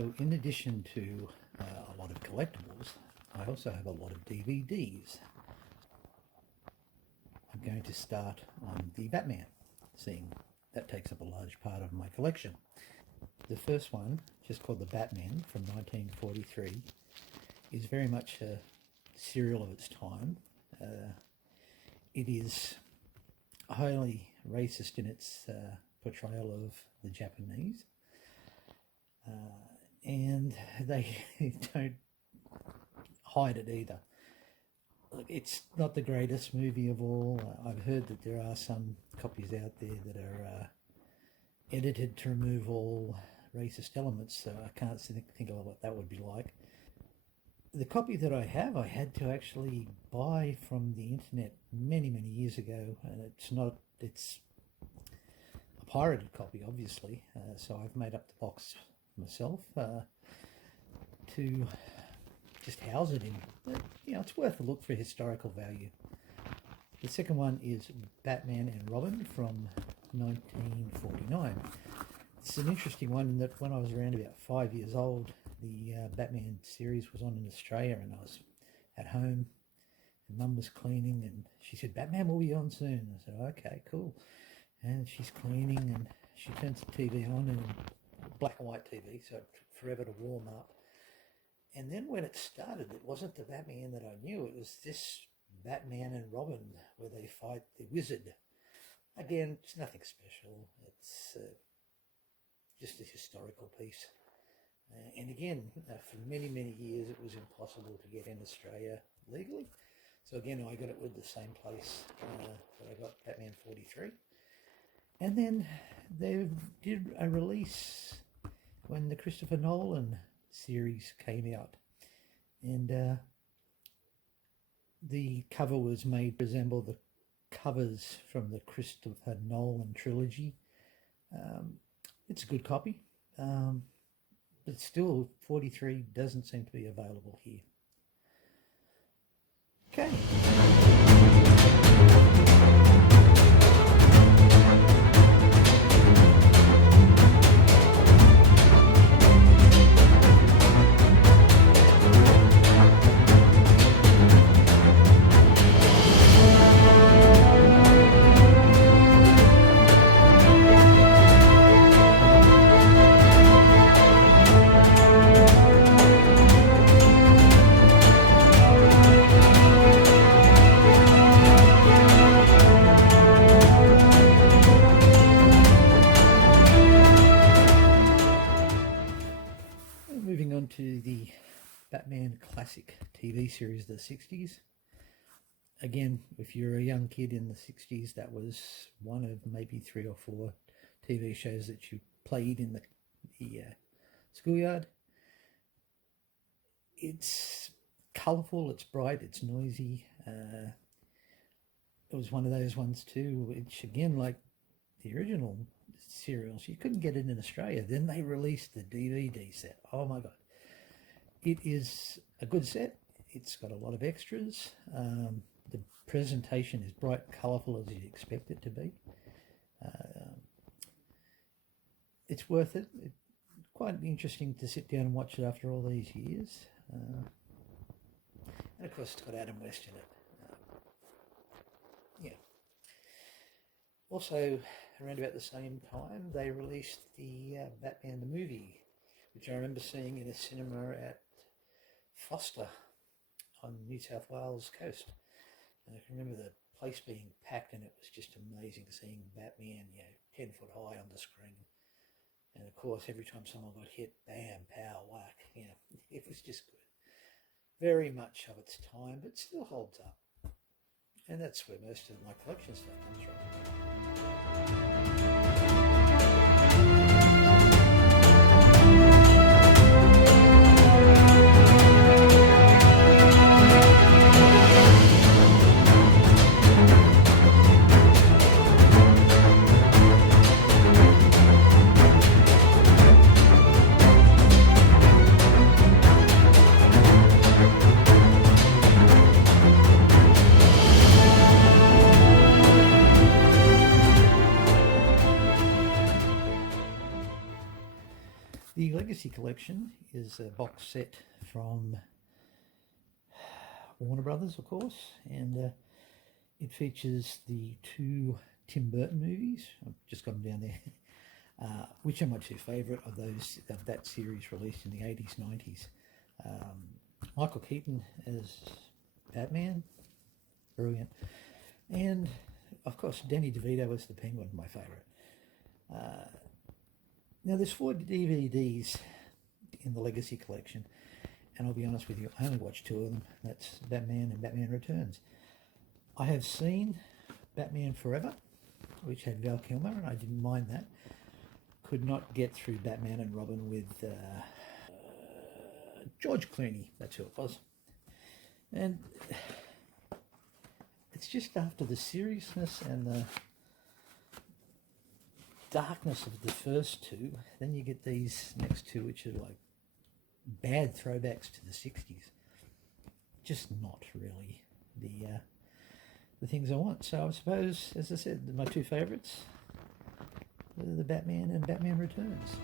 So in addition to a lot of collectibles, I also have a lot of DVDs. I'm going to start on the Batman, seeing that takes up a large part of my collection. The first one, just called The Batman from 1943, is very much a serial of its time. It is highly racist in its portrayal of the Japanese, and they don't hide it either. Look, it's not the greatest movie of all. I've heard that there are some copies out there that are edited to remove all racist elements, so I can't think of what that would be like. The copy that I have, I had to actually buy from the internet many years ago, and it's a pirated copy, obviously, so I've made up the box myself to just house it in. But, it's worth a look for historical value. The second one is Batman and Robin from 1949. It's an interesting one in that when I was around about 5 years old, the Batman series was on in Australia, and I was at home, and Mum was cleaning, and she said, "Batman will be on soon." I said, "Okay, cool." And she's cleaning, and she turns the TV on, and black and white TV, so it took forever to warm up. And then when it started, it wasn't the Batman that I knew. It was this Batman and Robin, where they fight the Wizard. Again, it's nothing special. It's just a historical piece. And again, for many years, it was impossible to get in Australia legally. So again, I got it with the same place that I got Batman 43. And then they did a release when the Christopher Nolan series came out. And the cover was made to resemble the covers from the Christopher Nolan trilogy. It's a good copy. But still, 43 doesn't seem to be available here. Okay. Moving on to the Batman classic TV series of the 60s. Again, if you're a young kid in the 60s, that was one of maybe 3 or 4 TV shows that you played in the schoolyard. It's colourful, it's bright, it's noisy. It was one of those ones too, which again, like the original serials, you couldn't get it in Australia. Then they released the DVD set. Oh my god, it is a good set. It's got a lot of extras. The presentation is bright and colourful as you'd expect it to be. It's worth it. It's quite interesting to sit down and watch it after all these years. And of course it's got Adam West in it. Also, around about the same time, they released the Batman the movie, which I remember seeing in a cinema at Foster on New South Wales coast. And I can remember the place being packed, and it was just amazing seeing Batman, 10 foot high on the screen. And of course, every time someone got hit, bam, pow, whack. It was just good. Very much of its time, but still holds up. And that's where most of my collection stuff comes from. Legacy Collection is a box set from Warner Brothers, of course, and it features the 2 Tim Burton movies. I've just got them down there. Which are my 2 favourite of that series released in the 80s, 90s. Michael Keaton as Batman, brilliant, and of course Danny DeVito as the Penguin, my favourite. Now there's 4 DVDs in the Legacy Collection, and I'll be honest with you, I only watched 2 of them. That's Batman and Batman Returns. I have seen Batman Forever, which had Val Kilmer, and I didn't mind that. Could not get through Batman and Robin with George Clooney, that's who it was. And it's just after the seriousness and the darkness of the first 2, then you get these next 2, which are like bad throwbacks to the 60s. Just not really the things I want. So I suppose, as I said, my 2 favourites are the Batman and Batman Returns.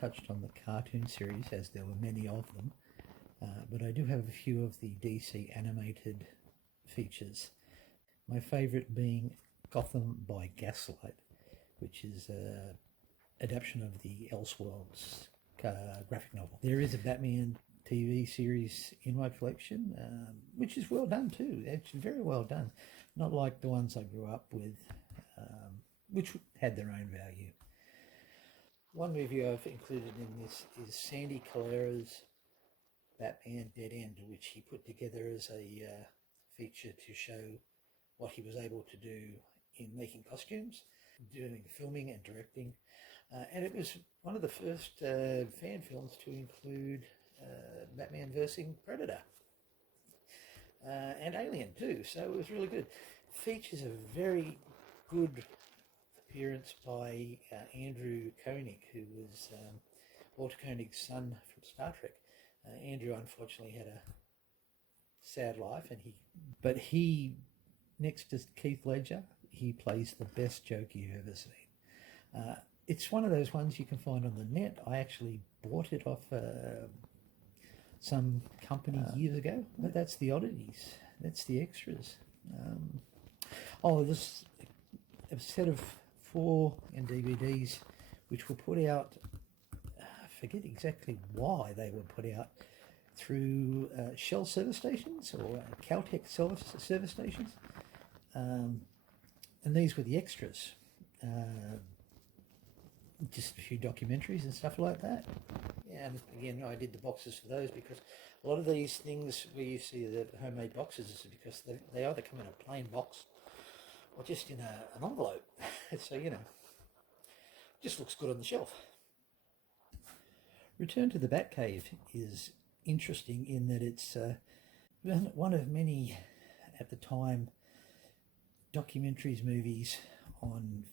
Touched on the cartoon series, as there were many of them, but I do have a few of the DC animated features. My favourite being Gotham by Gaslight, which is an adaptation of the Elseworlds graphic novel. There is a Batman TV series in my collection, which is well done too. It's very well done, not like the ones I grew up with, which had their own value. One movie I've included in this is Sandy Calera's Batman Dead End, which he put together as a feature to show what he was able to do in making costumes, doing filming and directing. And it was one of the first fan films to include Batman versing Predator and Alien too, so it was really good. Features a very good appearance by Andrew Koenig, who was Walter Koenig's son from Star Trek. Andrew unfortunately had a sad life, but he, next to Keith Ledger, he plays the best joke you've ever seen. It's one of those ones you can find on the net. I actually bought it off some company years ago, but that's the oddities. That's the extras. This a set of 4 DVDs which were put out, I forget exactly why they were put out, through Shell service stations or Caltech service stations, and these were the extras, just a few documentaries and stuff like that. And again, I did the boxes for those because a lot of these things where you see the homemade boxes is because they either come in a plain box or just in an envelope. So, just looks good on the shelf. Return to the Batcave is interesting in that it's one of many, at the time, documentaries, movies on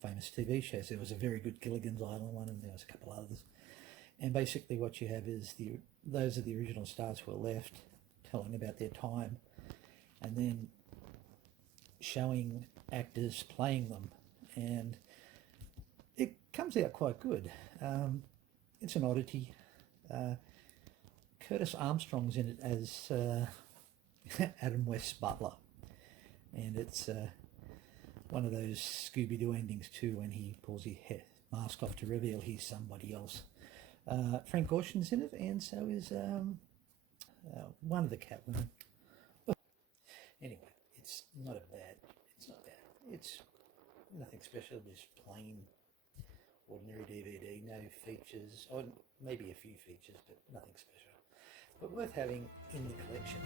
famous TV shows. There was a very good Gilligan's Island one, and there was a couple others. And basically what you have is those of the original stars who were left telling about their time, and then showing actors playing them, and it comes out quite good. It's an oddity. Curtis Armstrong's in it as Adam West's butler, and it's one of those Scooby-Doo endings too, when he pulls his mask off to reveal he's somebody else. Frank Gorshin's in it, and so is one of the Catwomen. Anyway, it's not bad. It's nothing special, just plain, ordinary DVD, no features, or maybe a few features, but nothing special. but worth having in the collection.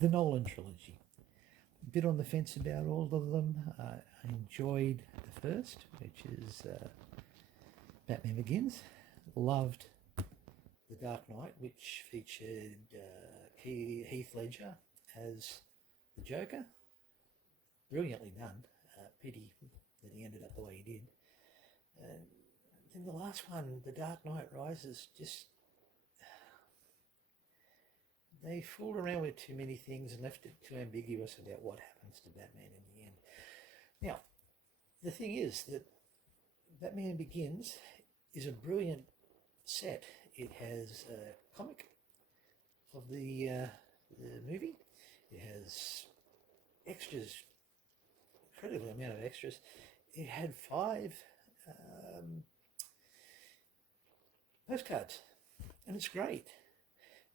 The Nolan trilogy. A bit on the fence about all of them. I enjoyed the first, which is Batman Begins. Loved The Dark Knight, which featured Heath Ledger as the Joker. Brilliantly done. Pity that he ended up the way he did. Then the last one, The Dark Knight Rises, just... they fooled around with too many things and left it too ambiguous about what happens to Batman in the end. Now, the thing is that Batman Begins is a brilliant set. It has a comic of the movie. It has extras, incredible amount of extras. It had 5 postcards, and it's great.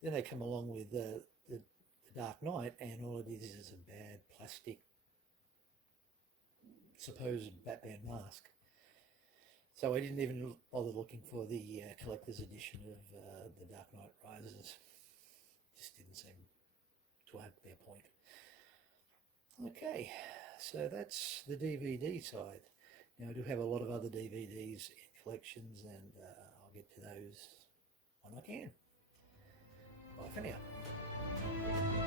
Then they come along with the Dark Knight, and all it is a bad plastic supposed Batman mask. So I didn't even bother looking for the collector's edition of The Dark Knight Rises. Just didn't seem to have their point. Okay, so that's the DVD side. Now I do have a lot of other DVDs in collections, and I'll get to those when I can. Bye for now.